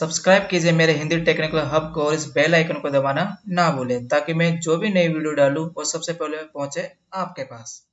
सब्सक्राइब कीजिए मेरे Hindi technical hub को और इस बेल आइकन को दबाना ना भूलें ताकि मैं जो भी नई वीडियो डालूं वो सबसे पहले पहुंचे आपके पास।